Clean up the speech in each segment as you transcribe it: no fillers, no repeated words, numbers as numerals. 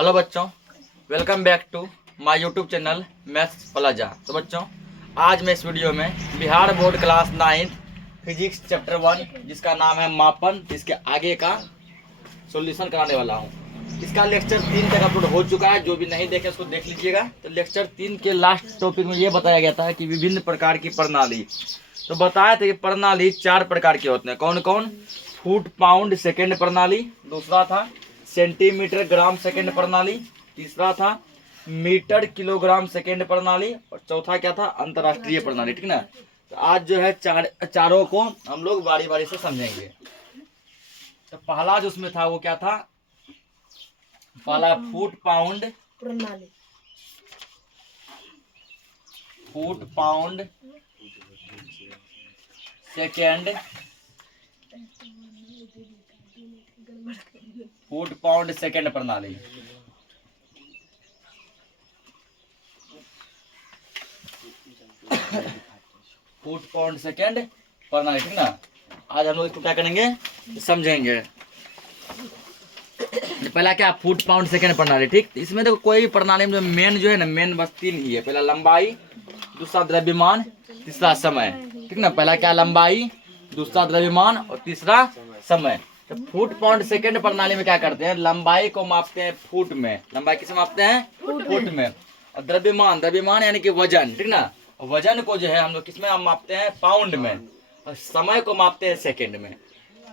Hello बच्चों, welcome back to my YouTube channel maths plaza. तो बच्चों, आज मैं इस वीडियो में Bihar board class 9 physics chapter 1 जिसका नाम है मापन, इसके आगे का सॉल्यूशन कराने वाला हूँ। इसका लेक्चर 3 तक अपलोड हो चुका है, जो भी नहीं देखे उसको देख लीजिएगा। तो लेक्चर 3 के लास्ट टॉपिक में ये बताया गया था कि विभिन्न प्रकार की प्रणाली, तो बताया था कि प्रणाली 4 प्रकार के होते हैं। कौन कौन? फुट पाउंड सेकेंड प्रणाली, दूसरा था सेंटीमीटर ग्राम सेकेंड प्रणाली, तीसरा था मीटर किलोग्राम सेकेंड प्रणाली, और चौथा क्या था? अंतर्राष्ट्रीय प्रणाली। ठीक ना। तो आज जो है चारों को हम लोग बारी बारी से समझेंगे। तो पहला जो उसमें था वो क्या था? पहला फुट पाउंड प्रणाली, foot pound second, foot pound second प्रणाली। फुट पाउंड सेकेंड प्रणाली। ठीक ना। आज हम लोग इसको क्या करेंगे? समझेंगे। पहला क्या? फुट पाउंड सेकेंड प्रणाली। ठीक, इसमें देखो कोई भी प्रणाली में मेन जो है ना, मेन बस 3 ही है। पहला लंबाई, दूसरा द्रव्यमान, तीसरा समय। ठीक ना। पहला क्या? लंबाई, दूसरा द्रव्यमान और तीसरा समय। तो फुट पाउंड सेकेंड प्रणाली में क्या करते हैं? लंबाई को मापते हैं फुट में। लंबाई किसे मापते हैं? फुट में। और द्रव्यमान, द्रव्यमान यानी कि वजन। ठीक ना। वजन को जो है हम लोग किसमें हम मापते हैं? पाउंड में। और समय को मापते हैं सेकेंड में।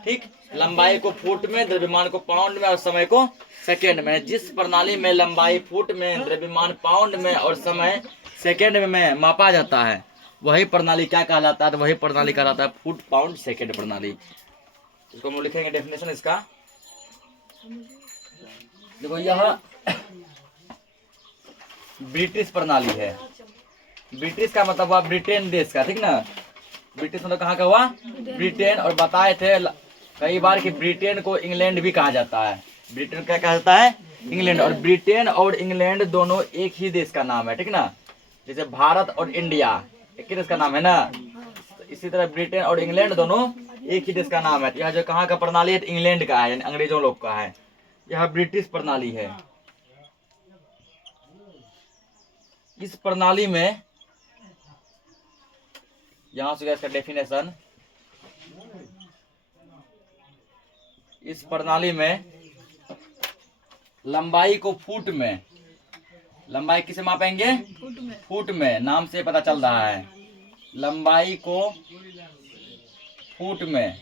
ठीक, लंबाई को फुट में, द्रव्यमान को पाउंड में और समय को सेकेंड में। जिस प्रणाली में लंबाई फुट में, द्रव्यमान पाउंड में और समय सेकेंड में मापा जाता है, वही प्रणाली क्या कहलाता है? तो वही प्रणाली कहलाता है फुट पाउंड सेकेंड प्रणाली। इसको हम लिखेंगे डेफिनेशन इसका। देखो, यह ब्रिटिश प्रणाली है। ब्रिटिश का मतलब हुआ ब्रिटेन देश का। ठीक ना। ब्रिटिश मतलब कहाँ का हुआ? ब्रिटेन। और बताए थे कई बार कि ब्रिटेन को इंग्लैंड भी कहा जाता है। ब्रिटेन क्या कहता है? इंग्लैंड। और ब्रिटेन और इंग्लैंड दोनों एक ही देश का नाम है। ठीक ना। जैसे भारत और इंडिया एक ही देश का नाम है ना, तो इसी तरह ब्रिटेन और इंग्लैंड दोनों एक ही देश का नाम है। यह जो कहाँ का प्रणाली है? इंग्लैंड का है, यानी अंग्रेजों लोग का है। यह ब्रिटिश प्रणाली है। इस प्रणाली में, यहां से इसका डेफिनेशन, इस प्रणाली में लंबाई को फुट में, लंबाई किसे मापेंगे? फुट में। फुट में, नाम से पता चल रहा है। लंबाई को फुट में,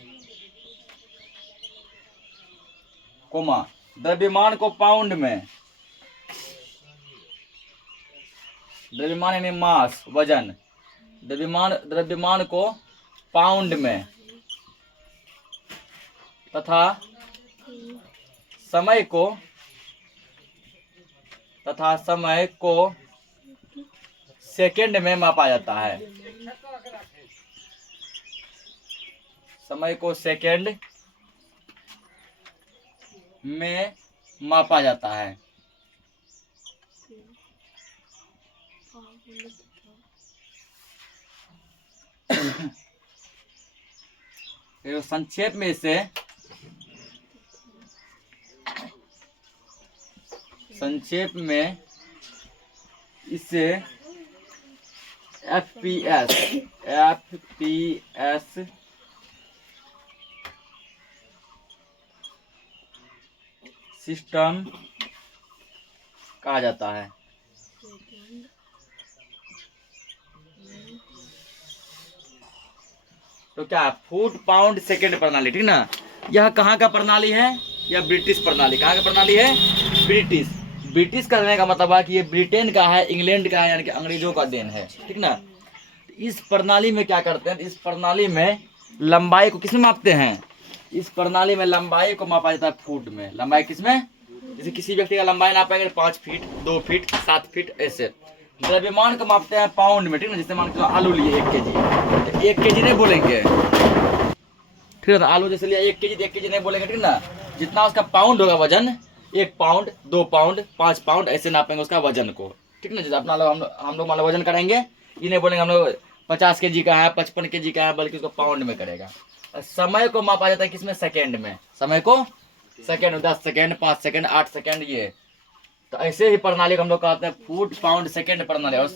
कोमा, द्रव्यमान को पाउंड में। द्रव्यमान यानी मास, वजन। द्रव्यमान को पाउंड में तथा समय को सेकेंड में मापा जाता है। समय को सेकेंड में मापा जाता है। संक्षेप में इसे एफपीएस सिस्टम कहा जाता है। तो क्या? फुट पाउंड सेकेंड प्रणाली। ठीक ना। यह कहाँ का प्रणाली है? यह ब्रिटिश प्रणाली। कहाँ का प्रणाली है? ब्रिटिश। ब्रिटिश करने का मतलब है कि ये ब्रिटेन का है, इंग्लैंड का है, यानी कि अंग्रेजों का देन है। ठीक ना। इस प्रणाली में क्या करते हैं? इस प्रणाली में लंबाई को किसमें मापते हैं? इस प्रणाली में लंबाई को मापा जाता है फुट में। लंबाई किसमें? जैसे किसी व्यक्ति का लंबाई नापेंगे 5 फीट, 2 फीट, 7 फीट ऐसे। द्रव्यमान को मापते हैं पाउंड में। ठीक ना। जैसे मान के आलू लिए 1 केजी, तो 1 केजी नहीं बोलेंगे। ठीक है। आलू जैसे लिया 1 केजी, तो 1 केजी नहीं बोलेंगे। ठीक ना। जितना उसका पाउंड होगा वजन, 1 पाउंड, 2 पाउंड, 5 पाउंड ऐसे नापेंगे उसका वजन को। ठीक ना। जैसे अपना हम लोग मान लो वजन करेंगे, ये नहीं बोलेंगे हम लोग 50 केजी का है, 55 केजी का है, बल्कि उसको पाउंड में करेगा। समय को मापा जाता है किसमें? सेकेंड में। समय को सेकेंड में 10 सेकेंड, 5 सेकेंड, 8 सेकेंड, ये तो ऐसे ही प्रणाली को हम लोग कहते हैं फुट पाउंड सेकेंड प्रणाली। और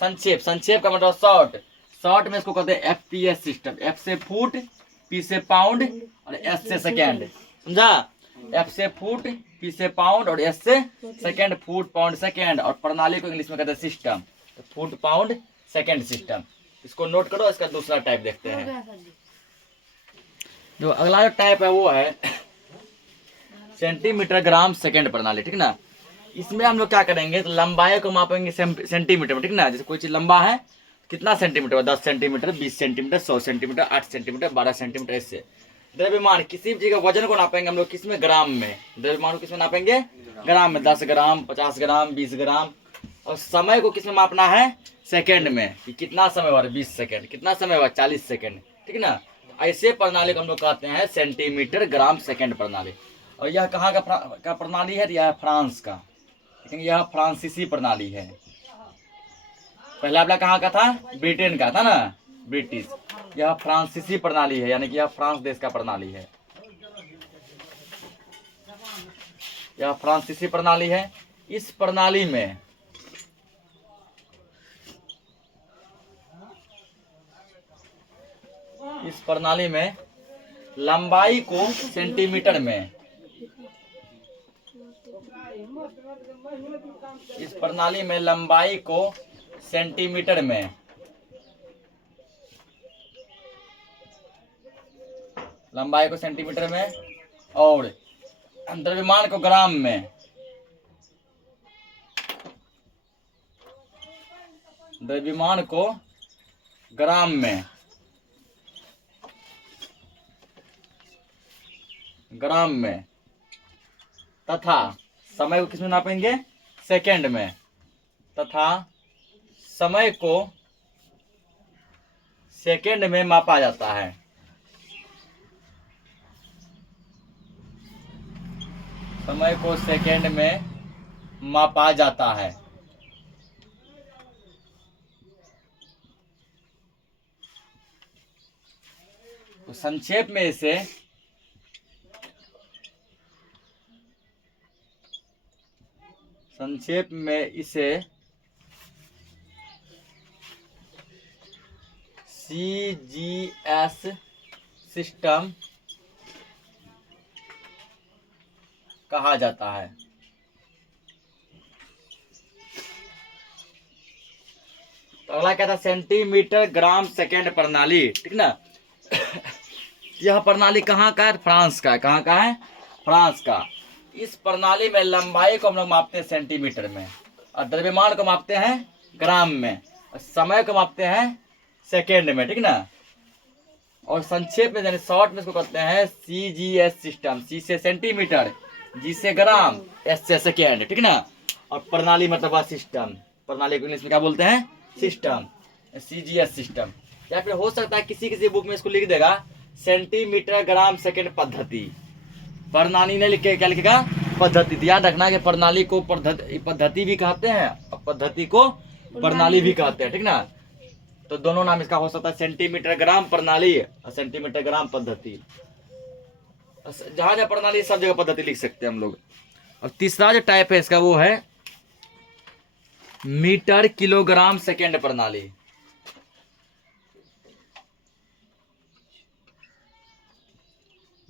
संक्षेप का मतलब शॉर्ट में इसको कहते हैं FPS सिस्टम। F से फुट, P से पाउंड और S से सेकेंड, समझा? F से फुट, P से पाउंड और S से सेकेंड, फुट पाउंड सेकेंड। और प्रणाली को इंग्लिश में कहते हैं सिस्टम, तो फुट पाउंड सेकेंड सिस्टम। इसको नोट करो। इसका दूसरा टाइप देखते हैं। जो अगला जो टाइप है वो है सेंटीमीटर ग्राम सेकेंड प्रणाली, ठीक ना? इसमें हम लोग क्या करेंगे, तो लंबाई को मापेंगे सेंटीमीटर में, ठीक ना? जैसे कोई चीज लंबा है कितना centimetre, 10 centimetre, 20 centimetre, 100 centimetre, 8 centimetre, 12 centimetre, ऐसे। द्रव्यमान, किसी भी चीज का वजन को नापेंगे हम लोग किसमें, ग्राम में। द्रव्यमान को किसमें नापेंगे, ग्राम में। 10 ग्राम, 50 ग्राम, 20 ग्राम। और समय को किसमें मापना है, सेकेंड में, कि कितना समय हुआ, 20 सेकेंड, कितना समय हुआ, 40 सेकेंड, ठीक ना? ऐसे प्रणाली को हम लोग कहते हैं सेंटीमीटर ग्राम सेकेंड प्रणाली। और यह कहाँ का प्रणाली है, यह फ्रांस का, लेकिन यह फ्रांसीसी प्रणाली है। पहला वाला कहाँ का था, ब्रिटेन का था ना, ब्रिटिश। यह फ्रांसीसी प्रणाली है, यानी कि यह फ्रांस देश का प्रणाली है। यह फ्रांसीसी प्रणाली है। इस प्रणाली में लंबाई को सेंटीमीटर में, इस प्रणाली में लंबाई को सेंटीमीटर में, लंबाई को सेंटीमीटर में और द्रव्यमान को ग्राम में, द्रव्यमान को ग्राम में, ग्राम में, तथा समय को किसमें नापेंगे, सेकेंड में, तथा समय को सेकेंड में मापा जाता है। समय को सेकेंड में मापा जाता है। तो संक्षेप में इसे CGS सिस्टम कहा जाता है। तो अगला क्या था, सेंटीमीटर ग्राम सेकेंड प्रणाली, ठीक ना? यह प्रणाली कहाँ का है, फ्रांस का है। कहाँ का है, फ्रांस का। इस प्रणाली में लंबाई को हम लोग मापते हैं सेंटीमीटर में, और द्रव्यमान को मापते हैं ग्राम में, और समय को मापते हैं सेकेंड में, ठीक ना? और संक्षेप में यानी शॉर्ट में इसको कहते हैं CGS सिस्टम। C से सेंटीमीटर, G से ग्राम, S से सेकेंड, ठीक ना? और प्रणाली मतलब सिस्टम। प्रणाली को इंग्लिश में क्या बोलते हैं, सिस्टम, CGS सिस्टम। या फिर हो सकता है किसी बुक में इसको लिख देगा सेंटीमीटर ग्राम सेकेंड पद्धति। प्रणाली ने लिख के क्या लिखेगा, पद्धति। याद रखना कि प्रणाली को पद्धति भी कहते हैं और पद्धति को प्रणाली भी कहते हैं, ठीक ना? तो दोनों नाम इसका हो सकता है, सेंटीमीटर ग्राम प्रणाली और सेंटीमीटर ग्राम पद्धति। जहां जहां प्रणाली सब जगह पद्धति लिख सकते हैं हम लोग। और तीसरा जो टाइप है इसका वो है मीटर किलोग्राम सेकेंड प्रणाली।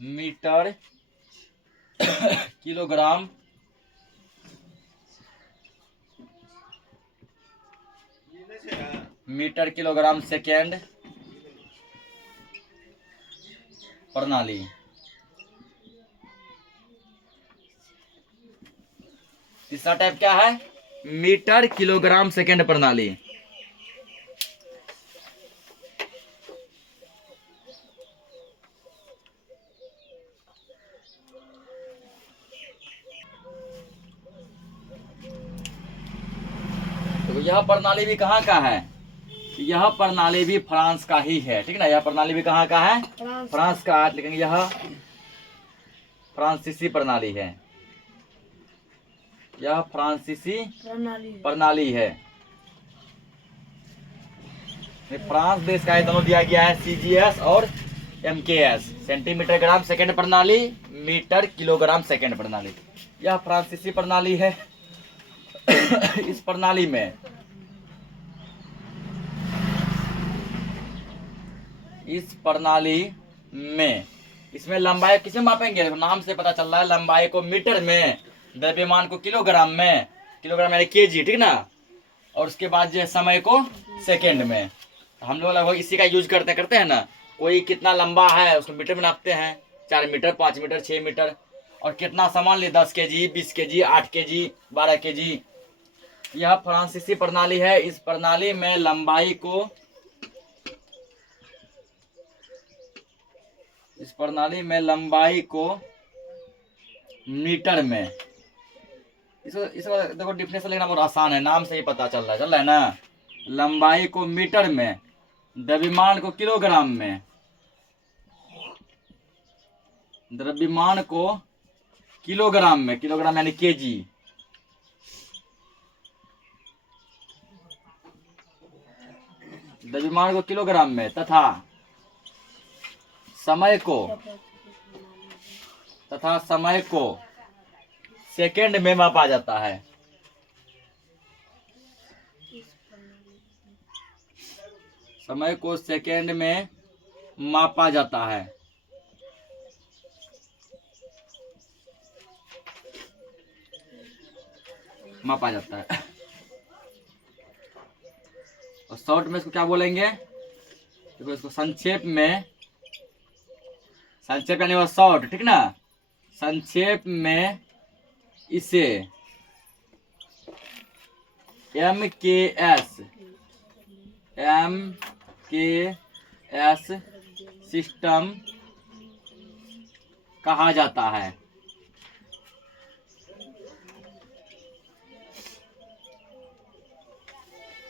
मीटर किलोग्राम सेकेंड प्रणाली। तीसरा टाइप क्या है, मीटर किलोग्राम सेकेंड प्रणाली। तो यह प्रणाली भी कहाँ का है, यह प्रणाली भी फ्रांस का ही है, ठीक ना? यह प्रणाली भी कहाँ का है, फ्रांस का है, लेकिन यह फ्रांसीसी प्रणाली है। यह फ्रांसीसी प्रणाली है। फ्रांस देश का दोनों दिया गया है, CGS और MKS, सेंटीमीटर ग्राम सेकेंड प्रणाली, मीटर किलोग्राम सेकेंड प्रणाली। यह फ्रांसीसी प्रणाली है। इस प्रणाली में इसमें लंबाई किसे मापेंगे? नाम से पता चल रहा है, लंबाई को मीटर में, द्रव्यमान को किलोग्राम में, किलोग्राम यानी केजी, ठीक ना। और उसके बाद जो समय को सेकंड में। हम लोग लगभग इसी का यूज करते हैं ना। कोई कितना लंबा है उसको मीटर में नापते हैं, 4 मीटर, 5 मीटर, 6 मीटर। और कितना सामान ले, 10 केजी, 20 केजी, 8 केजी, 12 केजी। यह फ्रांसीसी प्रणाली है। इस प्रणाली में लंबाई को मीटर में, इसको देखो डिफिनेशन लिखना बहुत आसान है, नाम से ही पता चल रहा है ना। लंबाई को मीटर में, द्रव्यमान को किलोग्राम में, द्रव्यमान को किलोग्राम में, किलोग्राम यानी केजी, द्रव्यमान को किलोग्राम में, तथा समय को सेकंड में मापा जाता है। समय को सेकंड में मापा जाता है। और शॉर्ट में इसको क्या बोलेंगे? देखो इसको संक्षेप यानी वो शॉर्ट, ठीक ना। संक्षेप में इसे MKS सिस्टम कहा जाता है।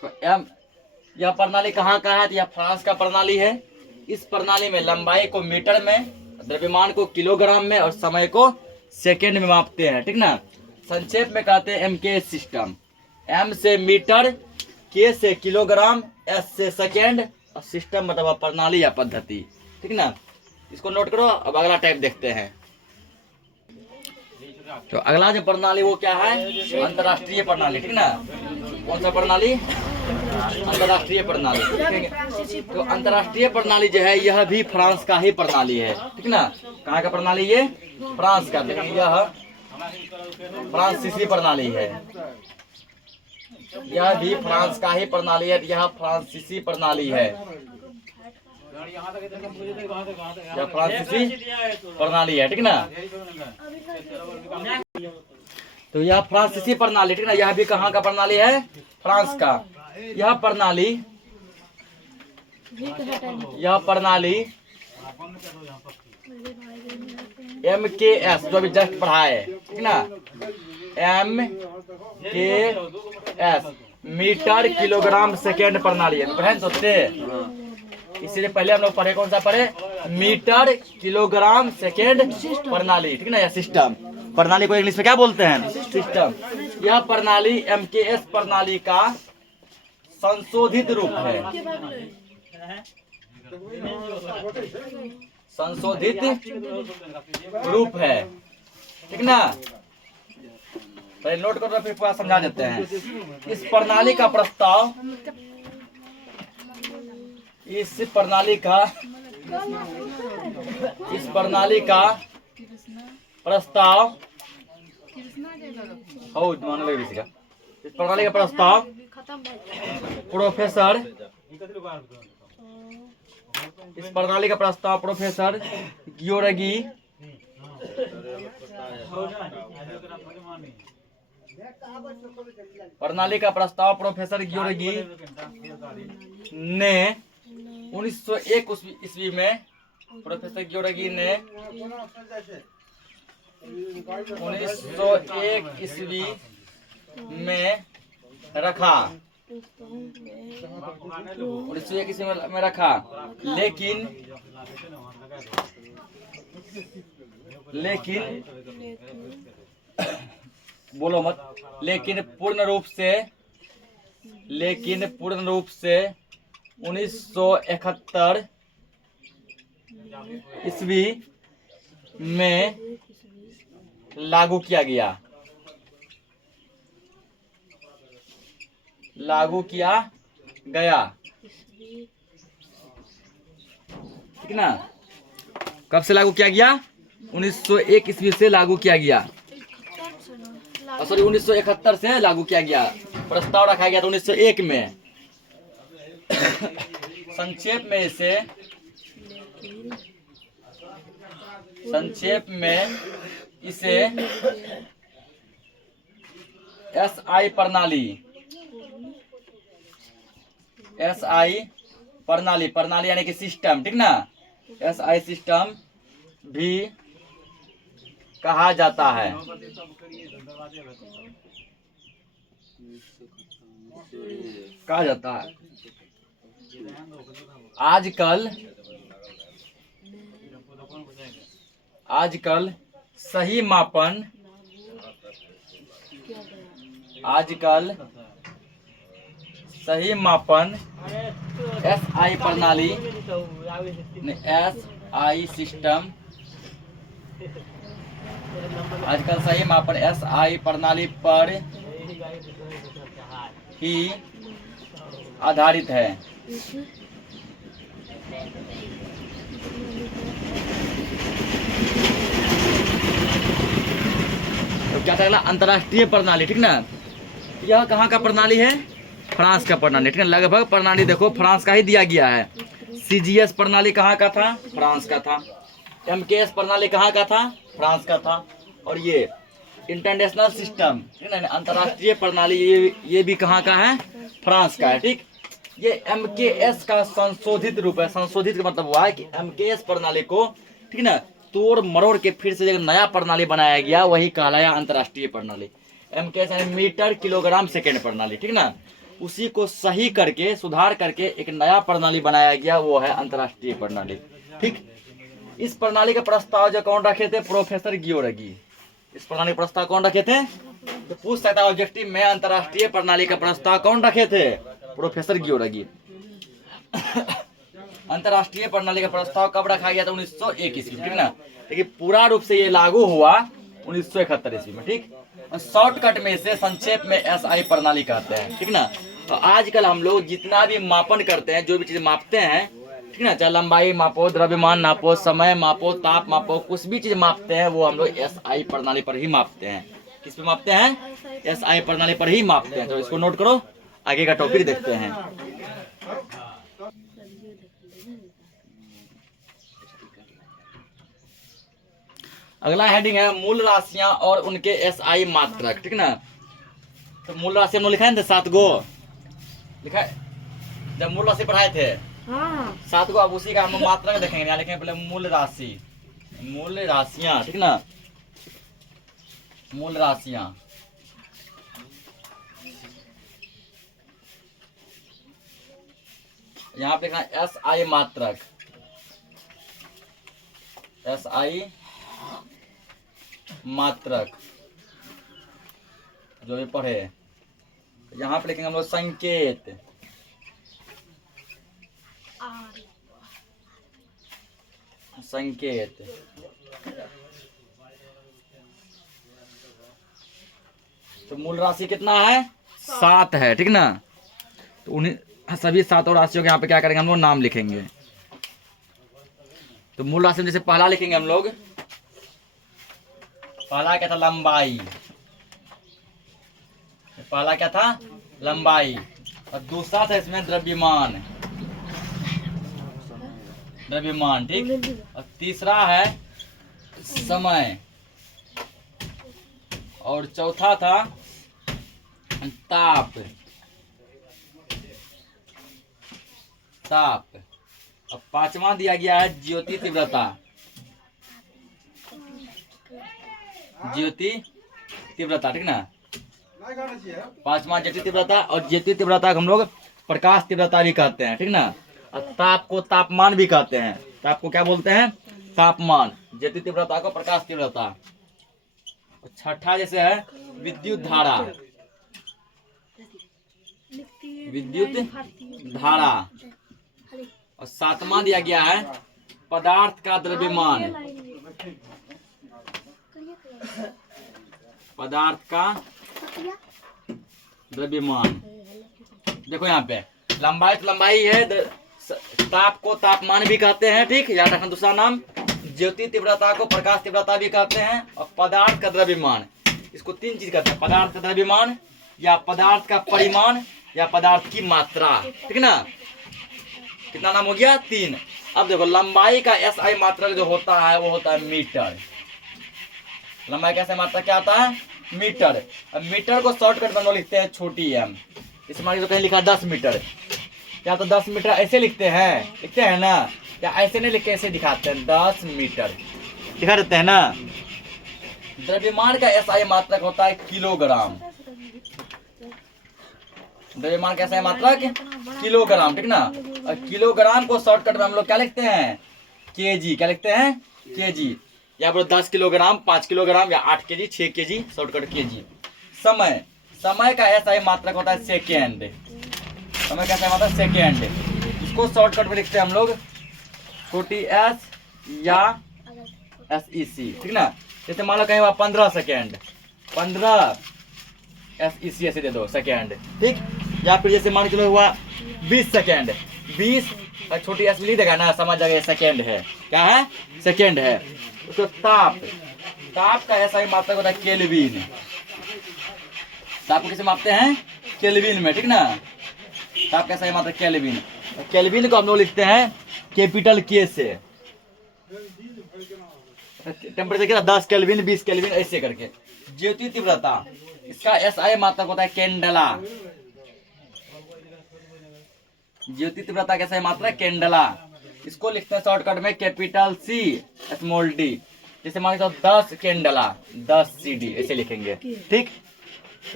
तो यह प्रणाली कहाँ का है? तो यह फ्रांस का प्रणाली है। इस प्रणाली में लंबाई को मीटर में, द्रव्यमान को किलोग्राम में और समय को सेकंड में मापते हैं, ठीक ना। संक्षेप में कहते हैं MKS सिस्टम। M से मीटर, K से किलोग्राम, S से सेकंड, और सिस्टम मतलब प्रणाली या पद्धति, ठीक ना। इसको नोट करो। अब अगला टाइप देखते हैं। तो अगला जो प्रणाली वो क्या है? अंतरराष्ट्रीय प्रणाली, ठीक ना। कौन सा प्रणाली? अंतरराष्ट्रीय प्रणाली, ठीक है। तो अंतरराष्ट्रीय प्रणाली जो है यह भी फ्रांस का ही प्रणाली है, ठीक ना। कहाँ का प्रणाली? ये फ्रांस का, लेकिन यह फ्रांसीसी प्रणाली है। यह भी फ्रांस का ही प्रणाली है। यह फ्रांसीसी प्रणाली है। यह फ्रांसीसी प्रणाली है, ठीक ना। तो यह फ्रांसीसी प्रणाली, ठीक ना। यह भी कहाँ का प्रणाली है? फ्रांस का। यह प्रणाली MKS जो अभी जस्ट पढ़ा है, ठीक ना। MKS मीटर किलोग्राम सेकेंड प्रणाली है। तो इसीलिए पहले हम लोग पढ़े, कौन सा पढ़े? मीटर किलोग्राम सेकेंड प्रणाली, ठीक ना। यह सिस्टम प्रणाली को इंग्लिश में क्या बोलते हैं? सिस्टम। यह प्रणाली MKS प्रणाली का संशोधित रूप है। संशोधित रूप है, ठीक ना। पहले नोट करो, फिर पूरा समझा देते हैं। इस प्रणाली का प्रस्ताव प्रोफेसर गियोरगी ने 1901 ईस्वी में, प्रोफेसर गियोरगी ने 1901 ईस्वी में रखा, 1901 ईस्वी में रखा। लेकिन बोलो मत। लेकिन पूर्ण रूप से 1971 ईस्वी में लागू किया गया। लागू किया गया, ठीक ना। कब से लागू किया गया? 1901 ईस्वी से लागू किया गया, सॉरी 1971 से लागू किया गया। प्रस्ताव रखा गया था 1901 में। संक्षेप में इसे SI प्रणाली, प्रणाली यानी कि सिस्टम, ठीक ना। SI सिस्टम भी कहा जाता है। आजकल सही मापन SI प्रणाली, SI सिस्टम, आजकल सही मापन SI प्रणाली पर ही आधारित है। तो क्या कहला? अंतरराष्ट्रीय प्रणाली, ठीक ना। यह कहाँ का प्रणाली है? फ्रांस का प्रणाली, ठीक है। लगभग प्रणाली देखो फ्रांस का ही दिया गया है। CGS प्रणाली कहाँ का था? फ्रांस का था। MKS प्रणाली कहाँ का था? फ्रांस का था। और ये इंटरनेशनल सिस्टम, ठीक है ना, अंतरराष्ट्रीय प्रणाली, ये भी कहाँ का है? फ्रांस का है, ठीक। ये MKS का संशोधित रूप है। संशोधित का मतलब हुआ है कि MKS प्रणाली को, ठीक ना, तोड़ मरोड़ के फिर से एक नया प्रणाली बनाया गया, वही कहलाया अंतरराष्ट्रीय प्रणाली। MKS यानी मीटर किलोग्राम सेकेंड प्रणाली, ठीक ना। उसी को सही करके, सुधार करके एक नया प्रणाली बनाया गया, वो है अंतरराष्ट्रीय प्रणाली, ठीक। इस प्रणाली का प्रस्ताव जो कौन रखे थे? प्रोफेसर गियोरगी। इस प्रणाली का प्रस्ताव कौन रखे थे? तो पूछ सकता है ऑब्जेक्टिव में, अंतरराष्ट्रीय प्रणाली का प्रस्ताव कौन रखे थे? प्रोफेसर गियोरगी। अंतरराष्ट्रीय प्रणाली का प्रस्ताव कब रखा गया था? 1901 ईस्वी, ठीक ना। लेकिन पूरा रूप से ये लागू हुआ 1971 ईस्वी में, ठीक। शॉर्टकट में से, संक्षेप में SI प्रणाली कहते हैं, ठीक ना। तो आजकल हम लोग जितना भी मापन करते हैं, जो भी चीज मापते हैं, ठीक ना, चाहे लंबाई मापो, द्रव्यमान नापो, समय मापो, ताप मापो, कुछ भी चीज मापते हैं वो हम लोग SI प्रणाली पर ही मापते हैं। किस पे मापते हैं? SI प्रणाली पर ही मापते हैं। तो इसको नोट करो, आगे का टॉपिक देखते हैं। अगला हेडिंग है मूल राशियां और उनके SI मात्रक, ठीक ना। तो मूल राशि हम लोग लिखा है ना 7 गो, लिखा है जब मूल राशि पढ़ाए थे। हाँ। 7 गो। अब उसी का हम मात्रक देखेंगे। यहाँ लिखेंगे पहले मूल राशियां, ठीक ना। मूल राशियां, यहाँ पे लिखना SI मात्रक, SI मात्रक जो भी पढ़े। यहाँ पे लिखेंगे हम लोग संकेत, तो मूल राशि कितना है? 7 है, ठीक ना। तो उन्हीं सभी 7 राशियों के यहाँ पे क्या करेंगे हम लोग? नाम लिखेंगे। तो मूल राशि में जैसे पहला लिखेंगे हम लोग, पहला क्या था? लंबाई। पहला क्या था? लंबाई। और दूसरा था इसमें द्रव्यमान, ठीक। और तीसरा है समय, और चौथा था ताप। अब 5वां दिया गया है ज्योति तीव्रता, ठीक ना। 5वां ज्योति तीव्रता, और ज्योति तीव्रता को हम लोग प्रकाश तीव्रता भी कहते हैं, ठीक ना। और ताप को तापमान भी कहते हैं। ताप को क्या बोलते हैं? तापमान। ज्योति तीव्रता को प्रकाश तीव्रता। और छठा जैसे है विद्युत धारा, और 7वां दिया गया है पदार्थ का द्रव्यमान, देखो यहाँ पे लंबाई तो लंबाई है, ताप को तापमान भी कहते हैं, ठीक, याद रखना। दूसरा नाम ज्योति तीव्रता को प्रकाश तीव्रता भी कहते हैं, और पदार्थ का द्रव्यमान, इसको तीन चीज कहते हैं, पदार्थ का द्रव्यमान, या पदार्थ का परिमाण, या पदार्थ की मात्रा, ठीक ना। कितना नाम हो गया? तीन। अब देखो लंबाई का एसआई मात्रक जो होता है वो होता है मीटर। लंबाई का एसआई मात्रक क्या आता है? मीटर। अब मीटर को शॉर्टकट में हम लोग लिखते हैं छोटी एम। इस मान तो कहीं लिखा 10 मीटर, क्या तो 10 मीटर ऐसे लिखते हैं ना, या ऐसे नहीं लिख के ऐसे दिखाते हैं, 10 मीटर दिखा देते हैं ना। द्रव्यमान का एसआई मात्रक होता है किलोग्राम। द्रव्यमान का एसआई मात्रक किलोग्राम, ठीक ना। और किलोग्राम को शॉर्टकट में हम लोग क्या लिखते हैं? केजी। क्या लिखते हैं? केजी। या बोलो 10 किलोग्राम, 5 किलोग्राम, या 8 केजी, 6 केजी, शॉर्टकट केजी। समय, समय का एसआई मात्रक होता है सेकेंड। समय का एसआई मात्रक सेकेंड, इसको शॉर्टकट में लिखते हैं हम लोग छोटी एस या एसईसी, ठीक ना। जैसे मान लो कहीं हुआ 15 सेकेंड, 15 एसईसी ऐसे दे दो सेकेंड, ठीक। या फिर जैसे मान के चलो हुआ 20 सेकेंड, 20 छोटी एस लिख देगा ना, समझ जाएगा सेकेंड है। क्या है? सेकेंड है। उसको ताप, ताप का एसआई मात्रक होता है केल्विन। ताप को किसे मापते हैं? केल्विन में, ठीक ना। ताप का एसआई मात्रक केल्विन। केल्विन को हम लोग लिखते हैं कैपिटल के से। टेम्परेचर कितना? 10 केल्विन, 20 केल्विन ऐसे करके। ज्योति तीव्रता, इसका एसआई मात्रक होता है कैंडला। ज्योति तीव्रता का एसआई मात्रक कैंडला, इसको लिखते हैं शॉर्टकट में कैपिटल सी स्मॉल डी। जैसे मान लो 10 कैंडला, 10 CD ऐसे लिखेंगे, ठीक।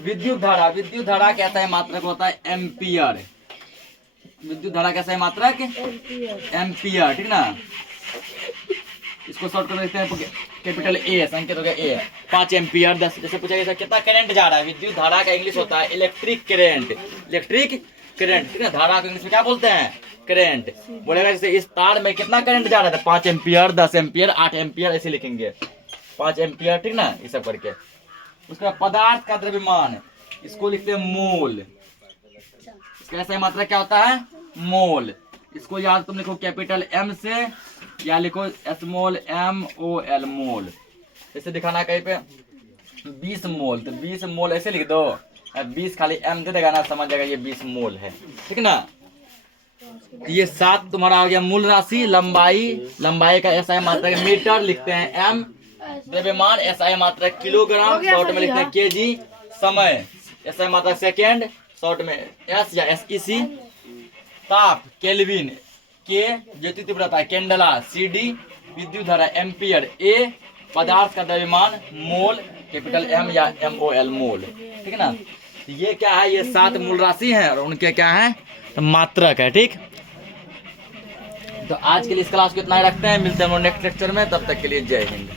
विद्युत धारा, विद्युत धारा का एसआई मात्रक होता है एम्पियर। विद्युत धारा का एसआई मात्रक एम्पियर, ठीक ना। इसको शॉर्टकट में लिखते हैं कैपिटल ए, संकेत हो गया ए। 5 एम्पियर 10। जैसे पूछा गया कितना करंट जा रहा है, विद्युत धारा का इंग्लिश होता है इलेक्ट्रिक करंट। इलेक्ट्रिक करंट, ठीक है। धारा को इंग्लिश में क्या बोलते हैं? करंट। बोलेगा जैसे इस तार में कितना करंट जा रहा है, 5 एम्पियर, 10 एम्पियर, 8 एम्पियर ऐसे लिखेंगे, 5 एम्पियर, ठीक ना, ये सब करके। उसका पदार्थ का द्रव्यमान, इसको लिखते हैं मोल। इसका एसआई मात्रा क्या होता है? मोल। इसको याद तुम लिखो कैपिटल एम से, या लिखो स्मॉल MOL, मोल। जैसे दिखाना कहीं पे 20 मोल, तो 20 मोल ऐसे लिख दो, 20 खाली एम दे देगा ना, समझ जाएगा ये 20 मोल है, ठीक ना। ये 7 तुम्हारा हो गया मूल राशि। लंबाई, लंबाई का एसआई मात्रक मीटर लिखते हैं एम। द्रव्यमान एसआई मात्रक किलोग्राम, शॉर्ट में लिखते हैं केजी। समय एसआई मात्रक सेकेंड, शॉर्ट में एस या SEC। ताप केल्विन, के। ज्योति तीव्रता कैंडला, CD। विद्युत धारा एम्पियर, A। पदार्थ का द्रव्यमान मोल, कैपिटल M या MOL, मोल, ठीक है ना। ये क्या है? ये 7 मूल राशि हैं और उनके क्या है? मात्रक है, ठीक। तो आज के लिए इस क्लास को इतना ही रखते हैं, मिलते हैं नेक्स्ट लेक्चर में, तब तक के लिए जय हिंद।